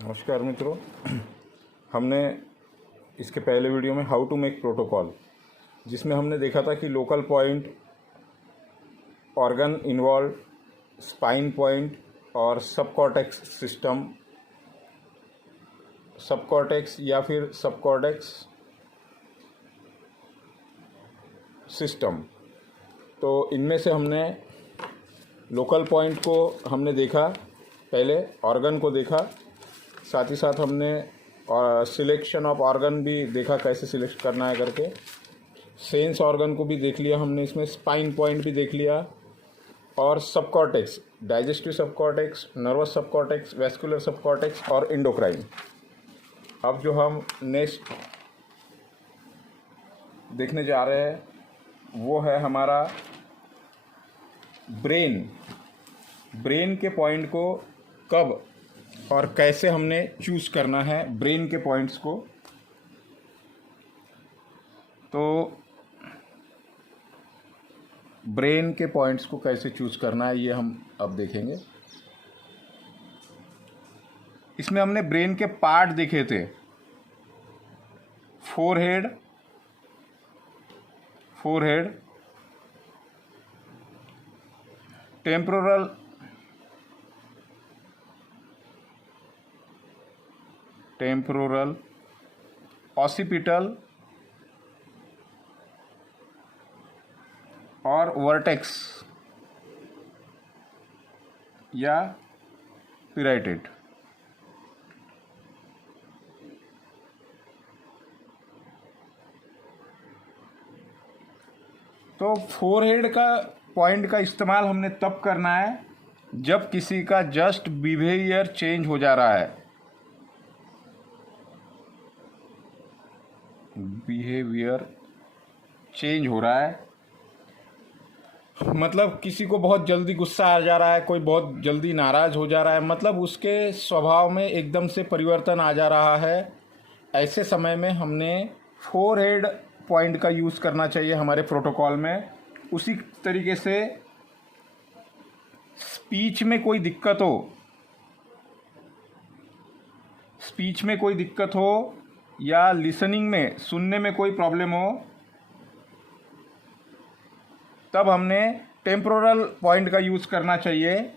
नमस्कार मित्रों, हमने इसके पहले वीडियो में हाउ टू मेक प्रोटोकॉल, जिसमें हमने देखा था कि local point, organ involve, spine point और सबकॉर्टेक्स सिस्टम, सबकॉर्टेक्स या फिर सबकॉर्टेक्स सिस्टम। तो इनमें से हमने लोकल पॉइंट को हमने देखा, पहले ऑर्गन को देखा, साथ ही साथ हमने सिलेक्शन ऑफ ऑर्गन भी देखा, कैसे सिलेक्ट करना है करके। सेंस ऑर्गन को भी देख लिया हमने, इसमें स्पाइन पॉइंट भी देख लिया, और सबकॉर्टेक्स, डाइजेस्टिव सबकॉर्टेक्स, नर्वस सबकॉर्टेक्स, वेस्कुलर सबकॉर्टेक्स और एंडोक्राइन। अब जो हम नेक्स्ट देखने जा रहे हैं वो है हमारा ब्रेन। ब्रेन के पॉइंट को कब और कैसे हमने चूज़ करना है ब्रेन के पॉइंट्स को। तो ब्रेन के पॉइंट्स को कैसे चूज़ करना है ये हम अब देखेंगे। इसमें हमने ब्रेन के पार्ट देखे थे, फोरहेड, टेम्पोरल, ऑसिपिटल और वर्टेक्स या पिराइटेड। तो फोरहेड का पॉइंट का इस्तेमाल हमने तब करना है जब किसी का जस्ट बिहेवियर चेंज हो जा रहा है, बिहेवियर चेंज हो रहा है, मतलब किसी को बहुत जल्दी गुस्सा आ जा रहा है, कोई बहुत जल्दी नाराज़ हो जा रहा है, मतलब उसके स्वभाव में एकदम से परिवर्तन आ जा रहा है। ऐसे समय में हमने फोरहेड पॉइंट का यूज़ करना चाहिए हमारे प्रोटोकॉल में। उसी तरीके से स्पीच में कोई दिक्कत हो या लिसनिंग में, सुनने में कोई प्रॉब्लम हो, तब हमने टेम्पोरल पॉइंट का यूज़ करना चाहिए।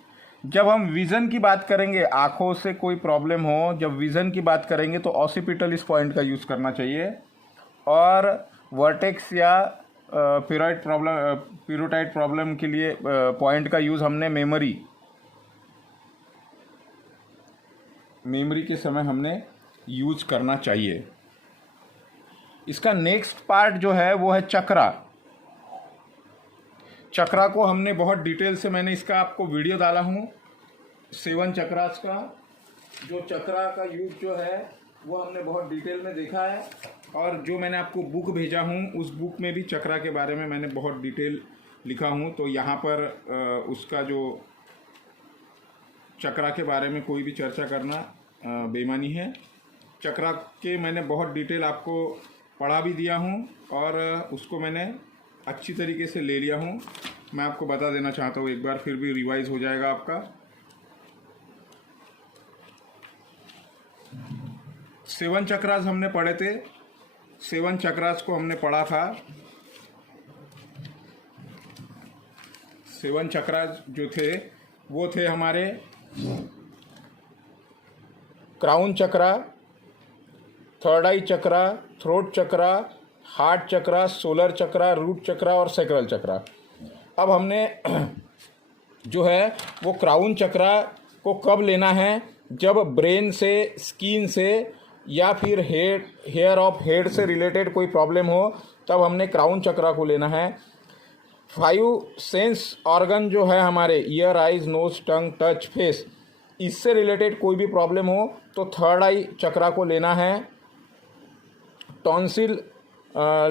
जब हम विज़न की बात करेंगे, आँखों से कोई प्रॉब्लम हो, जब विज़न की बात करेंगे तो ऑसिपिटल इस पॉइंट का यूज़ करना चाहिए। और वर्टेक्स या पिरोटाइड प्रॉब्लम के लिए पॉइंट का यूज़ हमने मेमोरी के समय हमने यूज़ करना चाहिए। इसका नेक्स्ट पार्ट जो है वो है चक्रा। चक्रा को हमने बहुत डिटेल से, मैंने इसका आपको वीडियो डाला हूँ 7 चक्रास का। जो चक्रा का यूज जो है वो हमने बहुत डिटेल में देखा है, और जो मैंने आपको बुक भेजा हूँ उस बुक में भी चक्रा के बारे में मैंने बहुत डिटेल लिखा हूँ। तो यहाँ पर उसका जो चक्रा के बारे में कोई भी चर्चा करना बेईमानी है। चक्रा के मैंने बहुत डिटेल आपको पढ़ा भी दिया हूँ और उसको मैंने अच्छी तरीके से ले लिया हूँ। मैं आपको बता देना चाहता हूँ, एक बार फिर भी रिवाइज हो जाएगा आपका। 7 चक्रास हमने पढ़े थे, 7 चक्रास को हमने पढ़ा था। 7 चक्रास जो थे वो थे हमारे क्राउन चक्रा, थर्ड आई चक्रा, थ्रोट चक्रा, हार्ट चक्रा, सोलर चक्रा, रूट चक्रा और सैक्रल चक्रा। अब हमने जो है वो क्राउन चक्रा को कब लेना है, जब ब्रेन से, स्किन से या फिर हेयर ऑफ हेड से रिलेटेड कोई प्रॉब्लम हो, तब हमने क्राउन चक्रा को लेना है। 5 सेंस ऑर्गन जो है हमारे, ईयर, आइज, नोज, टंग, टच, फेस, इससे रिलेटेड कोई भी प्रॉब्लम हो तो थर्ड आई चक्रा को लेना है। Tonsil,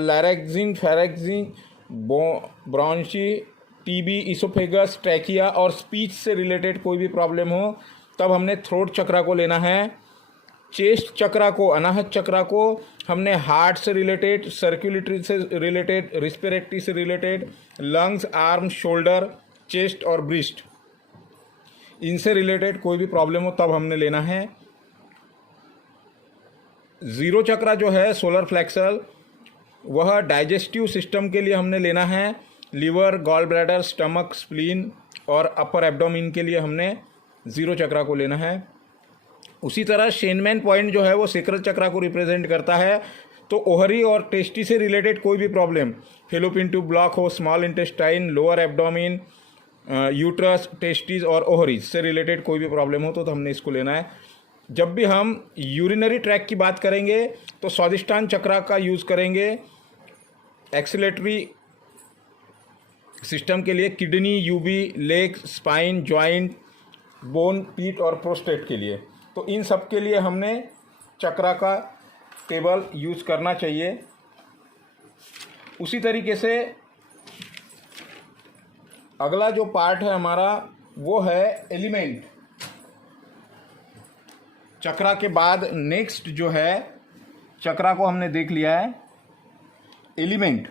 larynx, pharynx, bronchi, TB, oesophagus, trachea और स्पीच से रिलेटेड कोई भी प्रॉब्लम हो तब हमने थ्रोट चक्रा को लेना है। चेस्ट चक्रा को, अनाहत चक्रा को हमने हार्ट से रिलेटेड, सर्कुलेटरी से रिलेटेड, रिस्पिरेटरी से related, lungs, arm, shoulder, chest और ब्रिस्ट, इनसे रिलेटेड कोई भी प्रॉब्लम हो तब हमने लेना है। ज़ीरो चक्रा जो है सोलर फ्लेक्सल, वह डाइजेस्टिव सिस्टम के लिए हमने लेना है। Liver, gall bladder, stomach, spleen और अपर एब्डोमिन के लिए हमने ज़ीरो चक्रा को लेना है। उसी तरह शेनमैन पॉइंट जो है वो सेक्रल चक्रा को रिप्रेजेंट करता है। तो ओहरी और टेस्टी से रिलेटेड कोई भी प्रॉब्लम, फेलोपियन ट्यूब ब्लॉक हो, small intestine, lower abdomen, uterus, testis और ओहरीज से रिलेटेड कोई भी प्रॉब्लम हो तो हमने इसको लेना है। जब भी हम यूरिनरी ट्रैक की बात करेंगे तो स्वादिष्टान चक्रा का यूज़ करेंगे। एक्सीलेटरी सिस्टम के लिए किडनी, यूबी, लेग, स्पाइन, जॉइंट, बोन, पीठ और प्रोस्टेट के लिए। तो इन सब के लिए हमने चक्रा का टेबल यूज़ करना चाहिए। उसी तरीके से अगला जो पार्ट है हमारा वो है एलिमेंट। चक्रा के बाद नेक्स्ट जो है, चक्रा को हमने देख लिया है, एलिमेंट।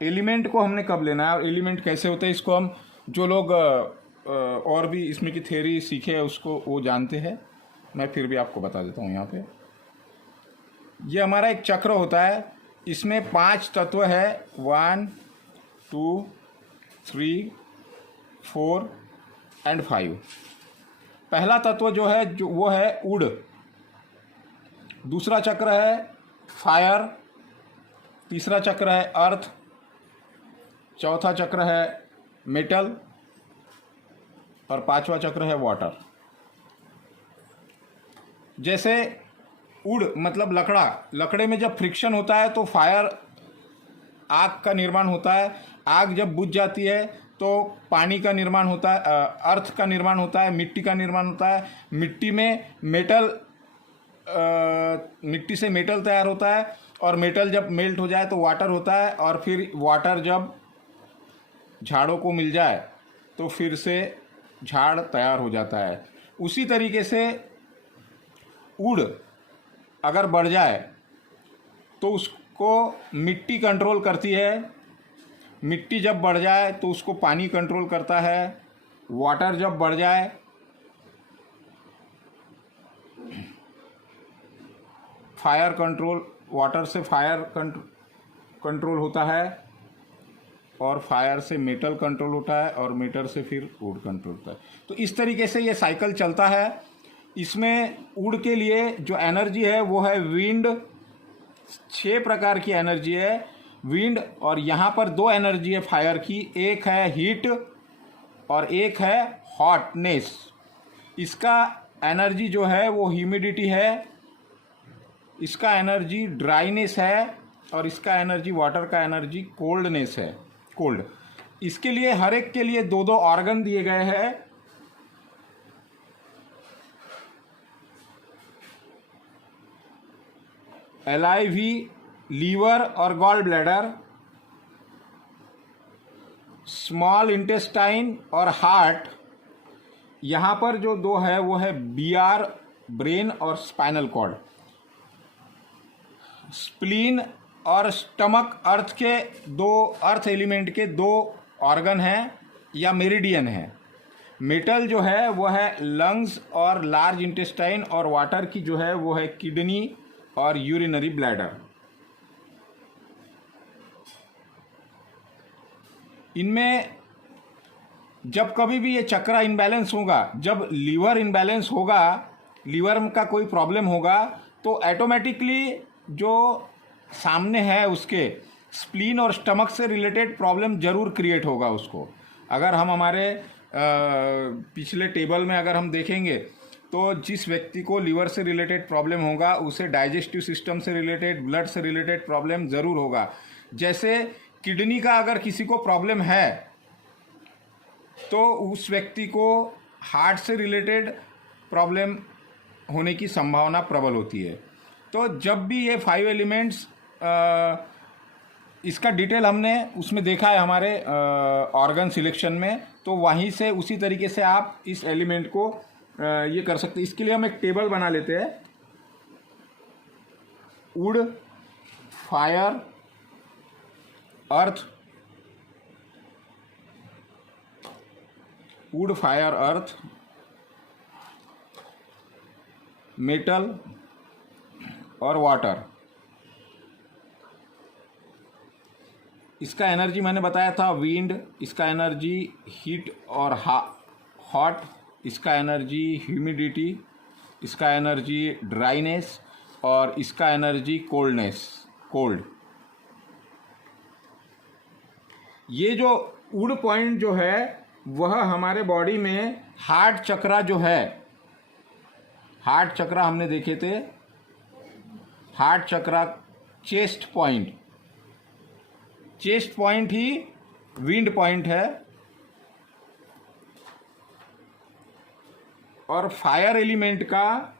एलिमेंट को हमने कब लेना है और एलिमेंट कैसे होते हैं, इसको हम जो लोग और भी इसमें की थ्योरी सीखे हैं उसको वो जानते हैं। मैं फिर भी आपको बता देता हूँ। यहाँ पे ये हमारा एक चक्र होता है, इसमें 5 तत्व है, 1 2 3 4 एंड 5। पहला तत्व जो है वो है उड। दूसरा चक्र है फायर। तीसरा चक्र है अर्थ। चौथा चक्र है मेटल और 5वां चक्र है वाटर। जैसे उड मतलब लकड़ा, लकड़े में जब फ्रिक्शन होता है तो फायर, आग का निर्माण होता है। आग जब बुझ जाती है तो पानी का निर्माण होता है, अर्थ का निर्माण होता है, मिट्टी का निर्माण होता है। मिट्टी में मेटल, मिट्टी से मेटल तैयार होता है और मेटल जब मेल्ट हो जाए तो वाटर होता है और फिर वाटर जब झाड़ों को मिल जाए तो फिर से झाड़ तैयार हो जाता है। उसी तरीके से उड़ अगर बढ़ जाए तो उसको मिट्टी कंट्रोल करती है। मिट्टी जब बढ़ जाए तो उसको पानी कंट्रोल करता है। वाटर जब बढ़ जाए, फायर कंट्रोल, वाटर से फायर कंट्रोल होता है और फायर से मेटल कंट्रोल होता है और मेटल से फिर वुड कंट्रोल होता है। तो इस तरीके से ये साइकिल चलता है। इसमें वुड के लिए जो एनर्जी है वो है विंड। 6 प्रकार की एनर्जी है विंड, और यहाँ पर 2 एनर्जी है फायर की, एक है हीट और एक है हॉटनेस। इसका एनर्जी जो है वो ह्यूमिडिटी है, इसका एनर्जी ड्राइनेस है और इसका एनर्जी, वाटर का एनर्जी कोल्डनेस है, कोल्ड। इसके लिए हर एक के लिए 2-2 ऑर्गन दिए गए हैं। LIV, लीवर और गॉल ब्लैडर, स्मॉल इंटेस्टाइन और हार्ट। यहाँ पर जो 2 है वो है BR, ब्रेन और स्पाइनल कॉर्ड। स्प्लीन और स्टमक अर्थ के 2, अर्थ एलिमेंट के 2 ऑर्गन हैं या मेरिडियन है। मेटल जो है वो है लंग्स और लार्ज इंटेस्टाइन, और वाटर की जो है वो है किडनी और यूरिनरी ब्लैडर। इनमें जब कभी भी ये चक्रा इनबैलेंस होगा, जब लीवर इनबैलेंस होगा, लीवर का कोई प्रॉब्लम होगा, तो ऑटोमेटिकली जो सामने है उसके स्प्लीन और स्टमक से रिलेटेड प्रॉब्लम जरूर क्रिएट होगा उसको। अगर हम हमारे पिछले टेबल में अगर हम देखेंगे तो जिस व्यक्ति को लीवर से रिलेटेड प्रॉब्लम होगा उसे डाइजेस्टिव सिस्टम से रिलेटेड, ब्लड से रिलेटेड प्रॉब्लम ज़रूर होगा। जैसे किडनी का अगर किसी को प्रॉब्लम है तो उस व्यक्ति को हार्ट से रिलेटेड प्रॉब्लम होने की संभावना प्रबल होती है। तो जब भी ये 5 एलिमेंट्स, इसका डिटेल हमने उसमें देखा है हमारे ऑर्गन सिलेक्शन में, तो वहीं से उसी तरीके से आप इस एलिमेंट को ये कर सकते हैं। इसके लिए हम एक टेबल बना लेते हैं। Would, fire, earth, would, fire, earth, metal और वाटर। इसका एनर्जी मैंने बताया था विंड, इसका एनर्जी हीट और हॉट, इसका एनर्जी ह्यूमिडिटी, इसका एनर्जी ड्राइनेस और इसका एनर्जी कोल्ड। ये जो वुड पॉइंट जो है वह हमारे बॉडी में हार्ट चक्रा जो है, हार्ट चक्रा हमने देखे थे, हार्ट चक्रा चेस्ट पॉइंट ही विंड पॉइंट है। और फायर एलिमेंट का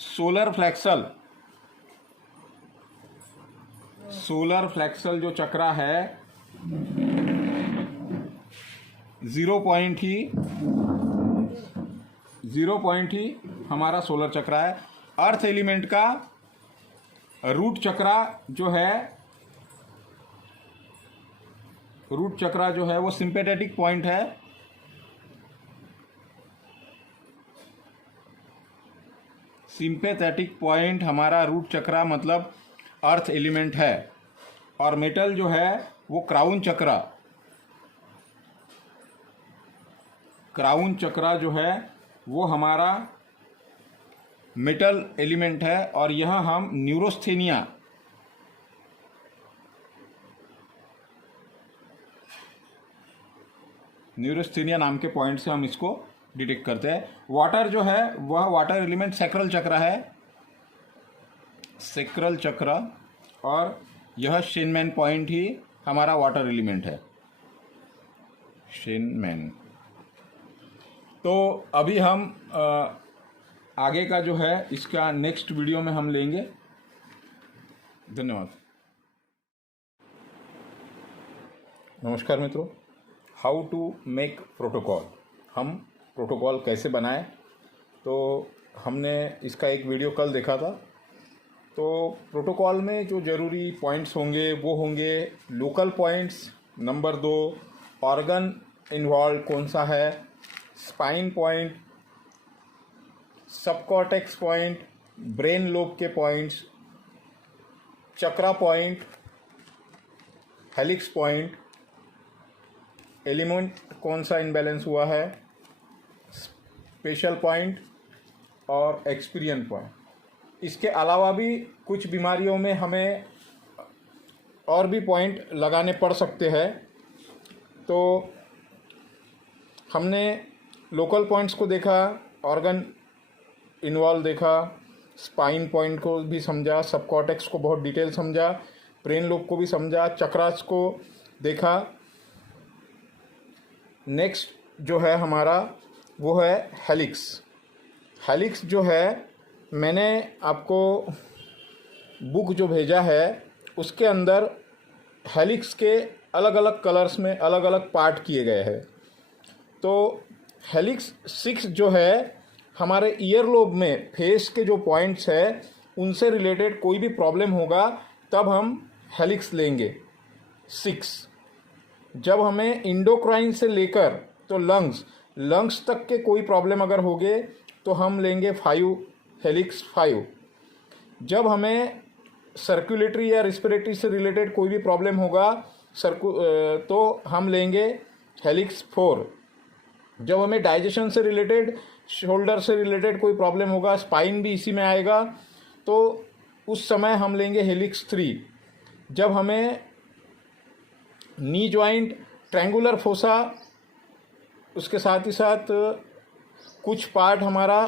सोलर फ्लेक्सल जो चक्रा है 0 पॉइंट ही हमारा सोलर चक्रा है। अर्थ एलिमेंट का रूट चक्रा जो है वो सिंपैथेटिक पॉइंट है। सिंपैथेटिक पॉइंट हमारा रूट चक्रा मतलब अर्थ एलिमेंट है। और मेटल जो है वो क्राउन चक्रा जो है वो हमारा मेटल एलिमेंट है। और यह हम न्यूरोस्थेनिया नाम के पॉइंट से हम इसको डिटेक्ट करते हैं। वाटर जो है वह वाटर एलिमेंट सैक्रल चक्र और यह शेनमैन पॉइंट ही हमारा वाटर एलिमेंट है, शेनमैन। तो अभी हम आगे का जो है इसका नेक्स्ट वीडियो में हम लेंगे। धन्यवाद। नमस्कार मित्रों, हाउ टू मेक प्रोटोकॉल, हम प्रोटोकॉल कैसे बनाएं। तो हमने इसका एक वीडियो कल देखा था। तो प्रोटोकॉल में जो ज़रूरी पॉइंट्स होंगे वो होंगे local points, number 2 organ involve कौन सा है, spine point, subcortex point, brain lobe के points, chakra point, helix point, element कौन सा इनबैलेंस हुआ है, स्पेशल पॉइंट और एक्सपीरियंस पॉइंट। इसके अलावा भी कुछ बीमारियों में हमें और भी पॉइंट लगाने पड़ सकते हैं। तो हमने लोकल पॉइंट्स को देखा, ऑर्गन इन्वॉल्व देखा, स्पाइन पॉइंट को भी समझा, सबकॉर्टेक्स को बहुत डिटेल समझा, ब्रेन लोब को भी समझा, चक्रास को देखा। नेक्स्ट जो है हमारा वो है हेलिक्स जो है, मैंने आपको बुक जो भेजा है उसके अंदर हेलिक्स के अलग अलग कलर्स में अलग अलग पार्ट किए गए हैं। तो हेलिक्स 6 जो है हमारे ईयर लोब में फेस के जो पॉइंट्स है उनसे रिलेटेड कोई भी प्रॉब्लम होगा तब हम हेलिक्स लेंगे 6। जब हमें इंडोक्राइन से लेकर तो लंग्स तक के कोई प्रॉब्लम अगर होगे तो हम लेंगे हेलिक्स 5। जब हमें सर्कुलेटरी या रिस्पिरेटरी से रिलेटेड कोई भी प्रॉब्लम होगा तो हम लेंगे हेलिक्स 4। जब हमें डाइजेशन से रिलेटेड, शोल्डर से रिलेटेड कोई प्रॉब्लम होगा, स्पाइन भी इसी में आएगा, तो उस समय हम लेंगे हेलिक्स 3। जब हमें नी जॉइंट, ट्रायंगुलर फोसा, उसके साथ ही साथ कुछ पार्ट हमारा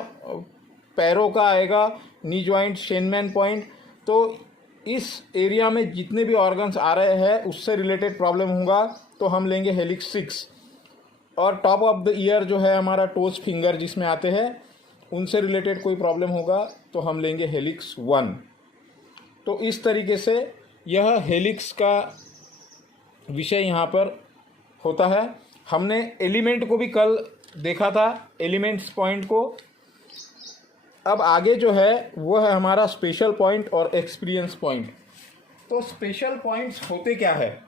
पैरों का आएगा, नी जॉइंट, शेनमैन पॉइंट, तो इस एरिया में जितने भी ऑर्गन्स आ रहे हैं उससे रिलेटेड प्रॉब्लम होगा तो हम लेंगे हेलिक्स 6। और टॉप ऑफ द ईयर जो है हमारा टोज फिंगर जिसमें आते हैं उनसे रिलेटेड कोई प्रॉब्लम होगा तो हम लेंगे हेलिक्स 1। तो इस तरीके से यह हेलिक्स का विषय यहाँ पर होता है। हमने एलिमेंट को भी कल देखा था, एलिमेंट्स पॉइंट को। अब आगे जो है वो है हमारा स्पेशल पॉइंट और एक्सपीरियंस पॉइंट। तो स्पेशल पॉइंट्स होते क्या है?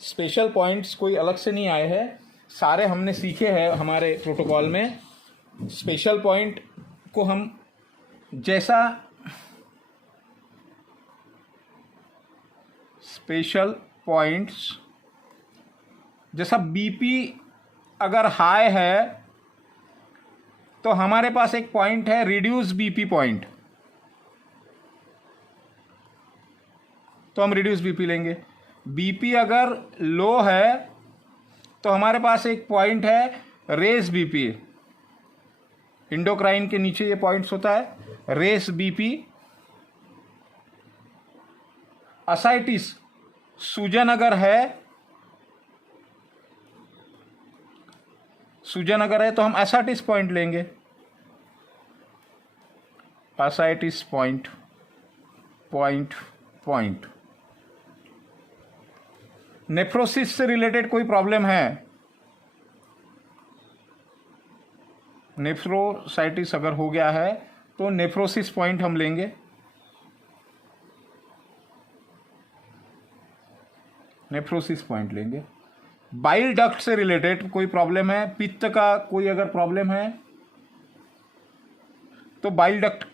स्पेशल पॉइंट्स कोई अलग से नहीं आए हैं, सारे हमने सीखे हैं हमारे प्रोटोकॉल में। स्पेशल पॉइंट को हम जैसा स्पेशल पॉइंट्स, जैसा बीपी अगर हाई है तो हमारे पास एक पॉइंट है रिड्यूस बीपी पॉइंट, तो हम रिड्यूस बीपी लेंगे। बीपी अगर लो है तो हमारे पास एक पॉइंट है रेस बीपी, इंडोक्राइन के नीचे ये पॉइंट्स होता है रेस बीपी। असाइटिस, सूजन अगर है, सूजन अगर है तो हम एसाइटिस पॉइंट लेंगे, ascites point point point. Nephrosis से रिलेटेड कोई प्रॉब्लम है, नेफ्रोसाइटिस अगर हो गया है तो नेफ्रोसिस पॉइंट हम लेंगे, नेफ्रोसिस पॉइंट लेंगे। बाइल डक्ट से रिलेटेड कोई प्रॉब्लम है, पित्त का कोई अगर प्रॉब्लम है तो बाइल डक्ट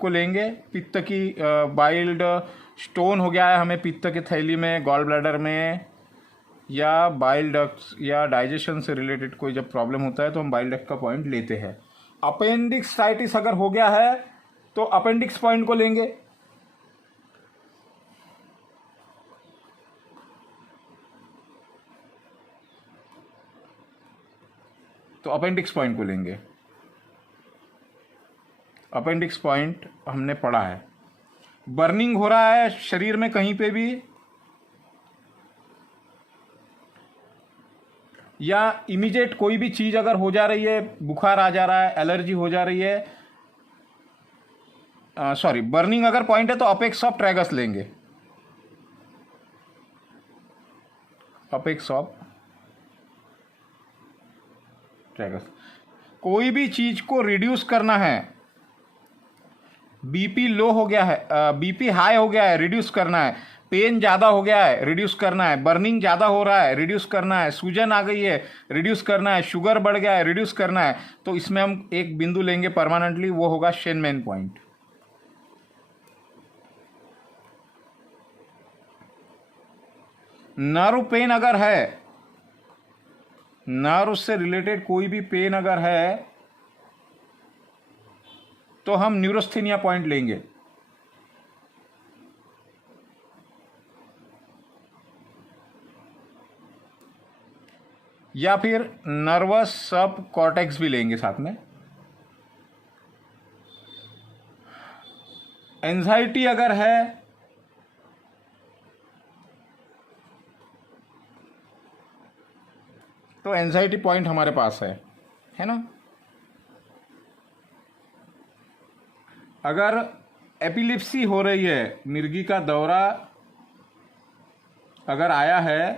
को लेंगे। पित्त की बाइल्ड स्टोन हो गया है हमें पित्त के थैली में, गॉल ब्लैडर में, या बाइल डक्ट या डाइजेशन से रिलेटेड कोई जब प्रॉब्लम होता है तो हम बाइल डक्ट का पॉइंट लेते हैं। अपेंडिक्साइटिस अगर हो गया है तो अपेंडिक्स पॉइंट को लेंगे। तो अपेंडिक्स पॉइंट को लेंगे। अपेंडिक्स पॉइंट हमने पढ़ा है। बर्निंग हो रहा है शरीर में कहीं पे भी, या इमीडिएट कोई भी चीज अगर हो जा रही है, बुखार आ जा रहा है, एलर्जी हो जा रही है, सॉरी, बर्निंग अगर पॉइंट है तो अपेक्स ऑफ ट्रैगस लेंगे, अपेक्स ऑफ ट्रैगस। कोई भी चीज को रिड्यूस करना है, बीपी लो हो गया है, बीपी हाई हो गया है, रिड्यूस करना है, पेन ज़्यादा हो गया है, रिड्यूस करना है, बर्निंग ज़्यादा हो रहा है, रिड्यूस करना है, सूजन आ गई है, रिड्यूस करना है, शुगर बढ़ गया है, रिड्यूस करना है, तो इसमें हम एक बिंदु लेंगे परमानेंटली, वो होगा शेनमैन पॉइंट। नर्व पेन अगर है, नर्व से रिलेटेड कोई भी पेन अगर है तो हम न्यूरोस्थेनिया पॉइंट लेंगे। या फिर नर्वस सब कॉर्टेक्स भी लेंगे साथ में। एंजाइटी अगर है तो एंजाइटी पॉइंट हमारे पास है ना। अगर एपिलिप्सी हो रही है, मिर्गी का दौरा अगर आया है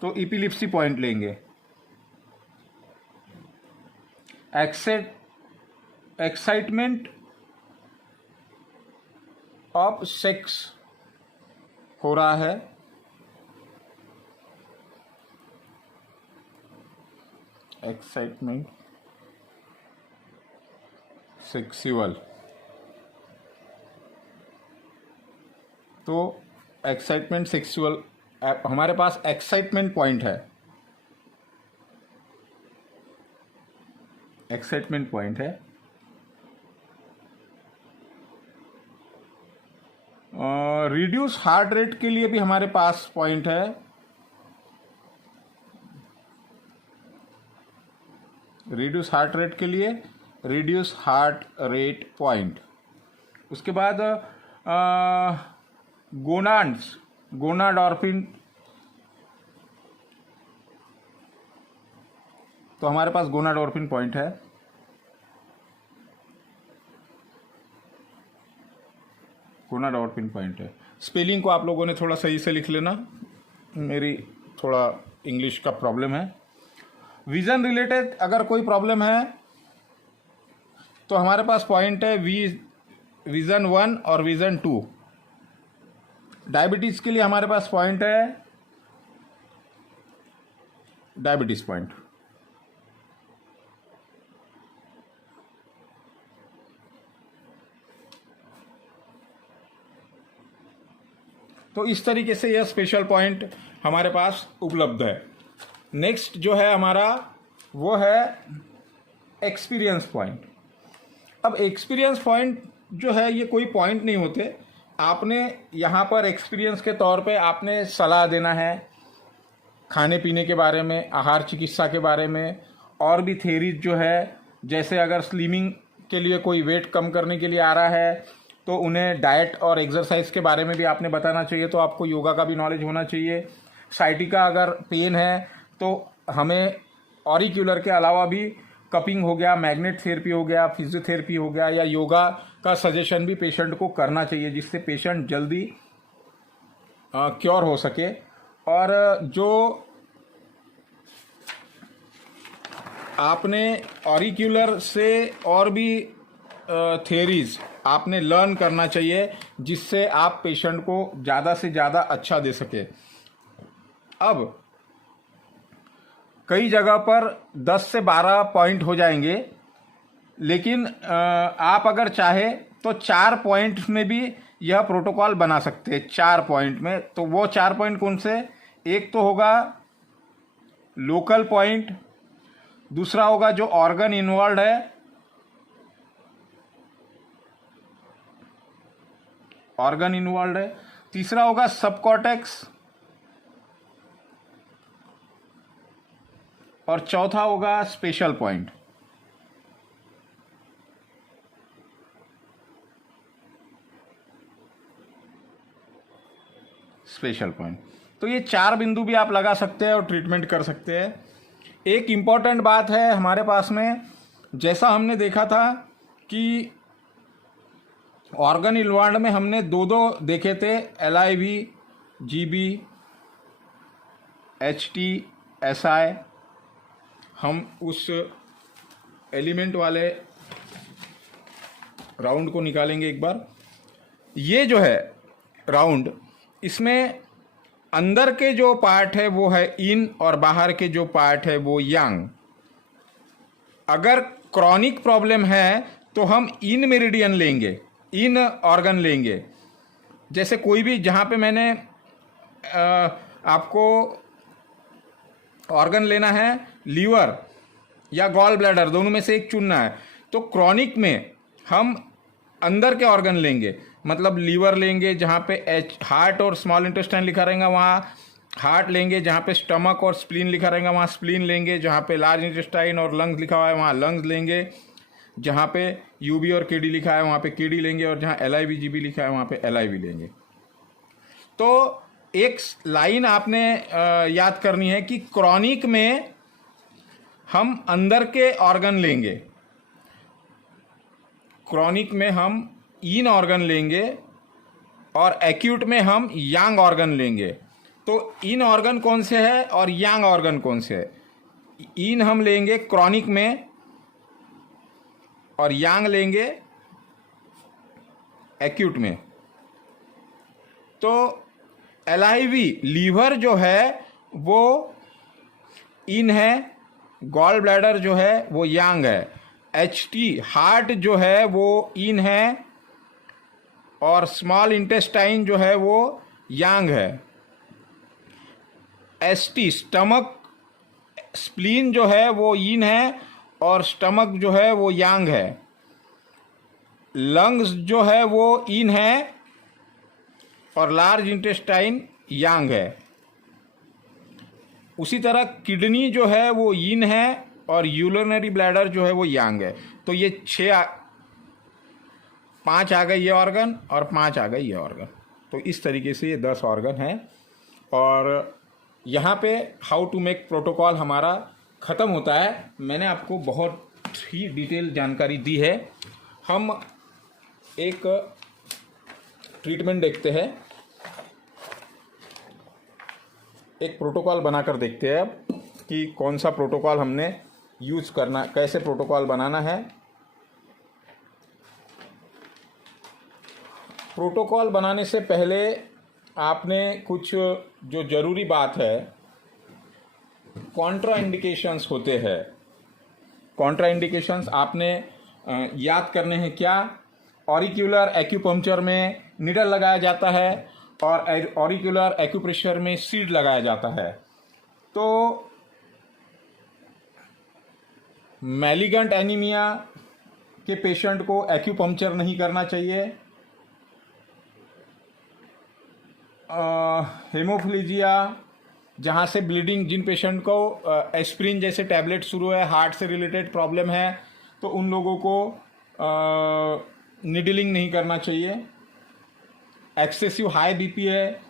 तो एपिलिप्सी पॉइंट लेंगे। एक्साइटमेंट ऑफ सेक्स हो रहा है, एक्साइटमेंट सेक्सुअल, तो एक्साइटमेंट सेक्सुअल हमारे पास एक्साइटमेंट पॉइंट है, एक्साइटमेंट पॉइंट है। रिड्यूस हार्ट रेट के लिए भी हमारे पास पॉइंट है, रिड्यूस हार्ट रेट के लिए रिड्यूस हार्ट रेट पॉइंट। उसके बाद गोनाड्स, गोनाडोर्फिन, तो हमारे पास गोनाडोर्फिन पॉइंट है। गोनाडोर्फिन पॉइंट है। स्पेलिंग को आप लोगों ने थोड़ा सही से लिख लेना, मेरी थोड़ा इंग्लिश का प्रॉब्लम है। विजन रिलेटेड अगर कोई प्रॉब्लम है तो हमारे पास पॉइंट है विजन 1 और विजन 2। डायबिटीज के लिए हमारे पास पॉइंट है डायबिटीज पॉइंट। तो इस तरीके से यह स्पेशल पॉइंट हमारे पास उपलब्ध है। नेक्स्ट जो है हमारा वो है एक्सपीरियंस पॉइंट। अब एक्सपीरियंस पॉइंट जो है ये कोई पॉइंट नहीं होते, आपने यहाँ पर एक्सपीरियंस के तौर पे आपने सलाह देना है खाने पीने के बारे में, आहार चिकित्सा के बारे में, और भी थेरीज जो है, जैसे अगर स्लिमिंग के लिए कोई वेट कम करने के लिए आ रहा है तो उन्हें डाइट और एक्सरसाइज के बारे में भी आपने बताना चाहिए, तो आपको योगा का भी नॉलेज होना चाहिए। साइटिका अगर पेन है तो हमें ऑरिक्यूलर के अलावा भी कपिंग हो गया, मैग्नेट थेरेपी हो गया, फिजियोथेरेपी हो गया, या योगा का सजेशन भी पेशेंट को करना चाहिए, जिससे पेशेंट जल्दी क्योर हो सके। और जो आपने ऑरिक्यूलर से और भी थेरीज आपने लर्न करना चाहिए, जिससे आप पेशेंट को ज़्यादा से ज़्यादा अच्छा दे सके। अब कई जगह पर 10 से 12 पॉइंट हो जाएंगे, लेकिन आप अगर चाहे तो 4 पॉइंट में भी यह प्रोटोकॉल बना सकते हैं। 4 पॉइंट में, तो वो 4 पॉइंट कौन से? एक तो होगा लोकल पॉइंट, दूसरा होगा जो ऑर्गन इन्वॉल्व है, ऑर्गन इन्वॉल्व है, तीसरा होगा सबकॉर्टेक्स, और चौथा होगा स्पेशल पॉइंट। स्पेशल पॉइंट, तो ये 4 बिंदु भी आप लगा सकते हैं और ट्रीटमेंट कर सकते हैं। एक इम्पॉर्टेंट बात है हमारे पास में, जैसा हमने देखा था कि ऑर्गन इन्वॉल्व में हमने 2 देखे थे, LIV, GB, HT, SI। हम उस एलिमेंट वाले राउंड को निकालेंगे एक बार। ये जो है राउंड, इसमें अंदर के जो पार्ट है वो है इन, और बाहर के जो पार्ट है वो यांग। अगर क्रॉनिक प्रॉब्लम है तो हम इन मेरिडियन लेंगे, इन ऑर्गन लेंगे। जैसे कोई भी, जहाँ पे मैंने आपको ऑर्गन लेना है, लीवर या गॉल ब्लैडर, दोनों में से एक चुनना है, तो क्रॉनिक में हम अंदर के ऑर्गन लेंगे, मतलब लीवर लेंगे जहाँ पे हार्ट और स्मॉल इंटेस्टाइन लिखा रहेगा वहाँ हार्ट लेंगे, जहाँ पे स्टमक और स्प्लीन लिखा रहेगा वहाँ स्प्लीन लेंगे, जहाँ पे लार्ज इंटेस्टाइन और लंग्स लिखा हुआ है वहाँ लंग्स लेंगे, जहाँ पे यूबी और केडी लिखा है वहाँ पे केडी लेंगे, और जहाँ LIV GB लिखा है वहाँ पे LIV लेंगे। तो एक लाइन आपने याद करनी है कि क्रॉनिक में हम अंदर के ऑर्गन लेंगे, क्रॉनिक में हम इन ऑर्गन लेंगे, और एक्यूट में हम यांग ऑर्गन लेंगे। तो इन ऑर्गन कौन से है और यांग ऑर्गन कौन से है? इन हम लेंगे क्रॉनिक में और यांग लेंगे एक्यूट में। तो LIV लीवर जो है वो इन है, गॉल ब्लैडर जो है वो यांग है, HT हार्ट जो है वो इन है, और स्मॉल इंटेस्टाइन जो है वो यांग है। ST स्टमक, स्प्लीन जो है वो इन है, और स्टमक जो है वो यांग है। लंग्स जो है वो इन है, और लार्ज इंटेस्टाइन यांग है। उसी तरह किडनी जो है वो इन है, और यूरिनरी ब्लैडर जो है वो यांग है। तो ये 5 आ गए ये ऑर्गन, और 5 आ गए ये ऑर्गन। तो इस तरीके से ये 10 ऑर्गन हैं। और यहाँ पे हाउ टू मेक प्रोटोकॉल हमारा ख़त्म होता है। मैंने आपको बहुत ही डिटेल जानकारी दी है। हम एक ट्रीटमेंट देखते हैं, एक प्रोटोकॉल बनाकर देखते हैं अब कि कौन सा प्रोटोकॉल हमने यूज़ करना, कैसे प्रोटोकॉल बनाना है। प्रोटोकॉल बनाने से पहले आपने कुछ जो ज़रूरी बात है, कॉन्ट्रा इंडिकेशंस होते हैं। कॉन्ट्रा इंडिकेशंस आपने याद करने हैं क्या? ऑरिक्यूलर एक्यूपंक्चर में निडल लगाया जाता है, और ऑरिकुलर एक्यूप्रेशर में सीड लगाया जाता है। तो मैलिगेंट एनीमिया के पेशेंट को एक्यूपंक्चर नहीं करना चाहिए। हेमोफिलीजिया, जहाँ से ब्लीडिंग, जिन पेशेंट को एस्प्रिन जैसे टैबलेट शुरू है, हार्ट से रिलेटेड प्रॉब्लम है, तो उन लोगों को निडलिंग नहीं करना चाहिए। एक्सेसिव हाई बीपी है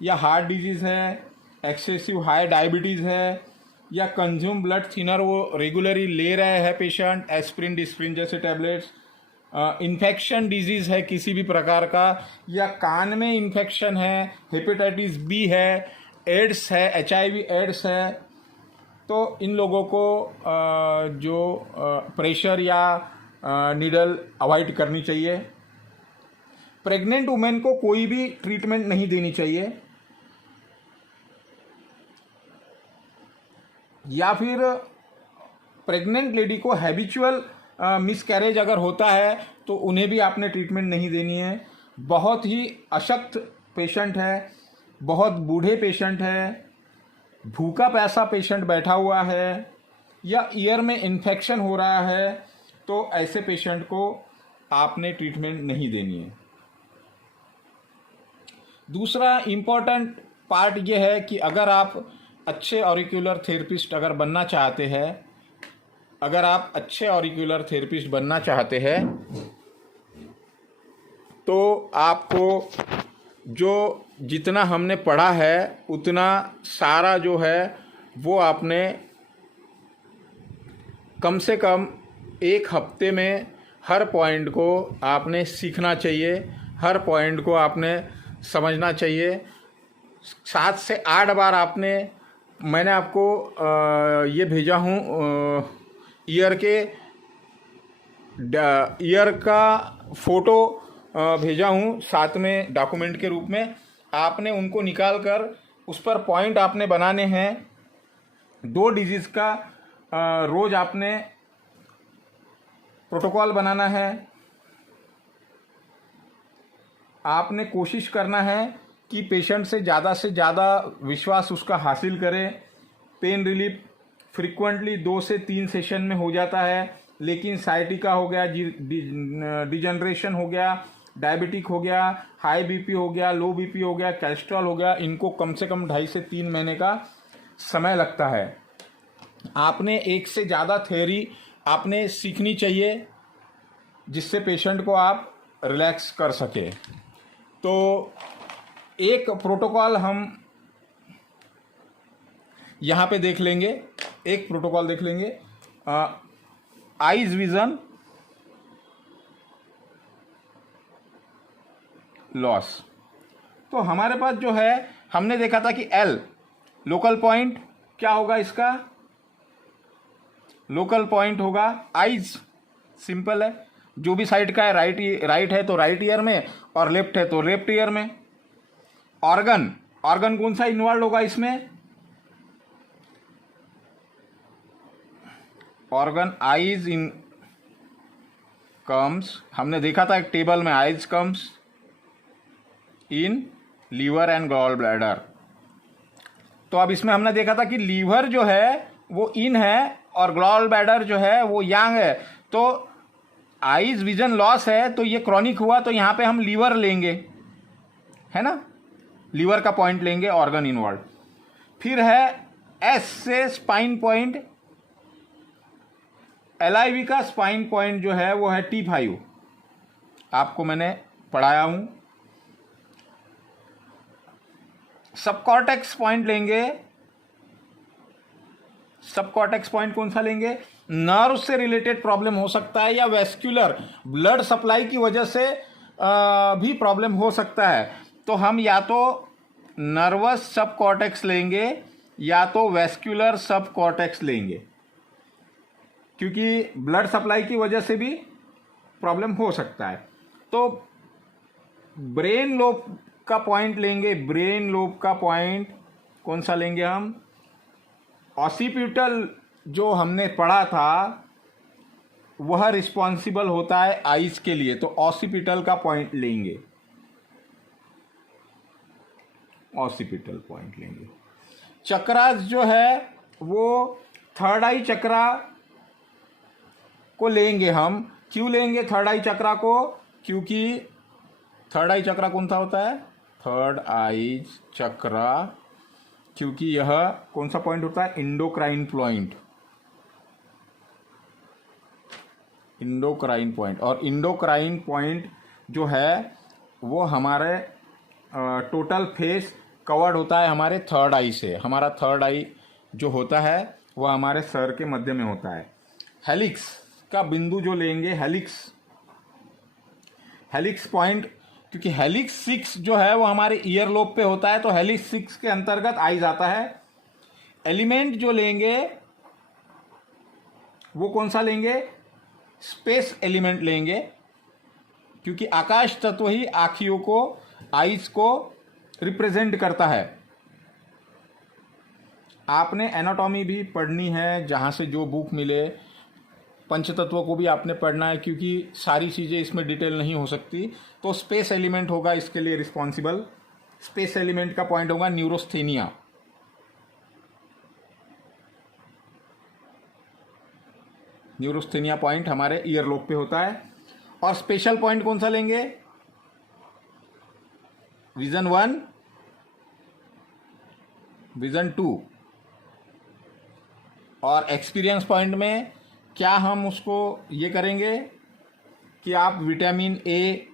या हार्ट डिजीज़ है, एक्सेसिव हाई डायबिटीज़ है या कंज्यूम ब्लड थिनर वो रेगुलरली ले रहे हैं पेशेंट, एस्प्रिन डिस्प्रिन जैसे टैबलेट्स, इन्फेक्शन डिजीज़ है किसी भी प्रकार का, या कान में इन्फेक्शन है, हेपेटाइटिस बी है, एड्स है, HIV एड्स है, तो इन लोगों को जो प्रेशर या नीडल अवॉइड करनी चाहिए। प्रेग्नेंट वुमेन को कोई भी ट्रीटमेंट नहीं देनी चाहिए, या फिर प्रेग्नेंट लेडी को हैबिचुअल मिसकैरेज अगर होता है तो उन्हें भी आपने ट्रीटमेंट नहीं देनी है। बहुत ही अशक्त पेशेंट है, बहुत बूढ़े पेशेंट है, भूखा प्यासा पेशेंट बैठा हुआ है, या ईयर में इन्फेक्शन हो रहा है, तो ऐसे पेशेंट को आपने ट्रीटमेंट नहीं देनी है। दूसरा इम्पॉर्टेंट पार्ट ये है कि अगर आप अच्छे ऑरिकुलर थेरेपिस्ट अगर बनना चाहते हैं, अगर आप अच्छे ऑरिकुलर थेरेपिस्ट बनना चाहते हैं तो आपको जो जितना हमने पढ़ा है उतना सारा जो है वो आपने कम से कम 1 हफ्ते में हर पॉइंट को आपने सीखना चाहिए, हर पॉइंट को आपने समझना चाहिए। 7 से 8 बार मैंने आपको ये भेजा हूँ ईयर का फोटो भेजा हूँ साथ में डॉक्यूमेंट के रूप में। आपने उनको निकाल कर उस पर पॉइंट आपने बनाने हैं। 2 डिजीज़ का रोज़ आपने प्रोटोकॉल बनाना है। आपने कोशिश करना है कि पेशेंट से ज़्यादा विश्वास उसका हासिल करें। पेन रिलीफ फ्रीक्वेंटली 2 से 3 सेशन में हो जाता है, लेकिन साइटिका हो गया, डिजनरेशन हो गया, डायबिटिक हो गया, हाई बीपी हो गया, लो बीपी हो गया, कोलेस्ट्रॉल हो गया, इनको कम से कम 2.5 से 3 महीने का समय लगता है। आपने 1 से ज़्यादा थ्योरी आपने सीखनी चाहिए जिससे पेशेंट को आप रिलैक्स कर सके। तो एक प्रोटोकॉल हम यहाँ पे देख लेंगे, एक प्रोटोकॉल देख लेंगे। Eyes vision loss. तो हमारे पास जो है हमने देखा था कि L लोकल पॉइंट क्या होगा, इसका लोकल पॉइंट होगा आइज। सिंपल है, जो भी साइड का है, राइट है तो राइट ईयर में, और लेफ्ट है तो लेफ्ट ईयर में। ऑर्गन कौन सा इन्वॉल्व होगा इसमें? ऑर्गन आइज इन कम्स, हमने देखा था एक टेबल में, eyes comes in liver and gall bladder. तो अब इसमें हमने देखा था कि लीवर जो है वो इन है और गॉल ब्लैडर जो है वो यांग है। तो आइज विजन लॉस है तो ये क्रॉनिक हुआ, तो यहाँ पे हम लीवर लेंगे, है ना, लीवर का पॉइंट लेंगे, ऑर्गन इन्वॉल्व। फिर है एस से स्पाइन पॉइंट। LIV का स्पाइन पॉइंट जो है वो है T5, आपको मैंने पढ़ाया हूं। सबकॉर्टेक्स पॉइंट लेंगे। सबकॉर्टेक्स पॉइंट कौन सा लेंगे? नर्व से रिलेटेड प्रॉब्लम हो सकता है या वेस्क्यूलर ब्लड सप्लाई की वजह से भी प्रॉब्लम हो सकता है। तो हम या तो नर्वस सबकॉर्टेक्स लेंगे या तो वेस्क्यूलर सबकॉर्टेक्स लेंगे, क्योंकि ब्लड सप्लाई की वजह से भी प्रॉब्लम हो सकता है। तो ब्रेन लोब का पॉइंट लेंगे। ब्रेन लोब का पॉइंट कौन सा लेंगे हम? ऑसिपिटल जो हमने पढ़ा था वह रिस्पॉन्सिबल होता है आइज के लिए, तो ऑसिपिटल का पॉइंट लेंगे। ऑसिपिटल पॉइंट लेंगे। चक्रा जो है वो थर्ड आई चक्रा को लेंगे हम। क्यों लेंगे थर्ड आई चक्रा को? क्योंकि थर्ड आई चक्रा कौन सा होता है? थर्ड आई चक्रा, क्योंकि यह कौन सा पॉइंट होता है? Endocrine point, endocrine point. और इंडोक्राइन पॉइंट जो है वो हमारे टोटल फेस कवर्ड होता है हमारे थर्ड आई से। हमारा थर्ड आई जो होता है वह हमारे सर के मध्य में होता है। हेलिक्स का बिंदु जो लेंगे, हेलिक्स पॉइंट, क्योंकि हेलिक्स 6 जो है वो हमारे ईयर लोब पे होता है, तो हेलिक्स 6 के अंतर्गत आइज आता है। एलिमेंट जो लेंगे वो कौन सा लेंगे? स्पेस एलिमेंट लेंगे, क्योंकि आकाश तत्व ही आँखियों को, आइज को रिप्रेजेंट करता है। आपने एनाटॉमी भी पढ़नी है, जहाँ से जो बुक मिले। पंचतत्वों को भी आपने पढ़ना है, क्योंकि सारी चीज़ें इसमें डिटेल नहीं हो सकती। तो स्पेस एलिमेंट होगा इसके लिए रिस्पॉन्सिबल। स्पेस एलिमेंट का पॉइंट होगा न्यूरोस्थेनिया। न्यूरोस्थेनिया पॉइंट हमारे ईयर लोब पे होता है। और स्पेशल पॉइंट कौन सा लेंगे? Vision 1, vision 2। और एक्सपीरियंस पॉइंट में क्या हम उसको ये करेंगे कि आप विटामिन ए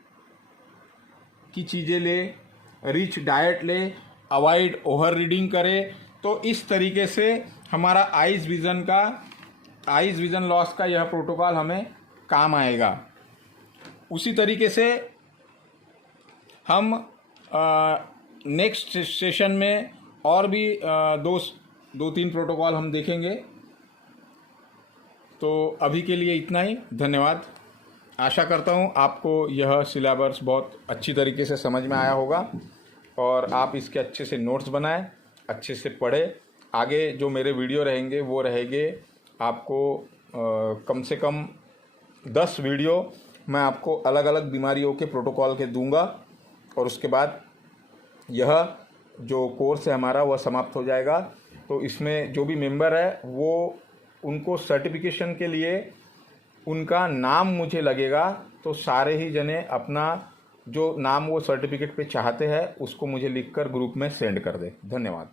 की चीज़ें ले, रिच डाइट ले, अवॉइड ओवर रीडिंग करें। तो इस तरीके से हमारा आइज विज़न लॉस का यह प्रोटोकॉल हमें काम आएगा। उसी तरीके से हम नेक्स्ट सेशन में और भी दो तीन प्रोटोकॉल हम देखेंगे। तो अभी के लिए इतना ही। धन्यवाद। आशा करता हूँ आपको यह सिलेबस बहुत अच्छी तरीके से समझ में आया होगा और आप इसके अच्छे से नोट्स बनाएं, अच्छे से पढ़ें। आगे जो मेरे वीडियो रहेंगे वो रहेंगे आपको कम से कम 10 वीडियो मैं आपको अलग अलग बीमारियों के प्रोटोकॉल के दूंगा। और उसके बाद यह जो कोर्स है हमारा वह समाप्त हो जाएगा। तो इसमें जो भी मेंबर है वो उनको सर्टिफिकेशन के लिए उनका नाम मुझे लगेगा, तो सारे ही जने अपना जो नाम वो सर्टिफिकेट पे चाहते हैं उसको मुझे लिखकर ग्रुप में सेंड कर दे। धन्यवाद।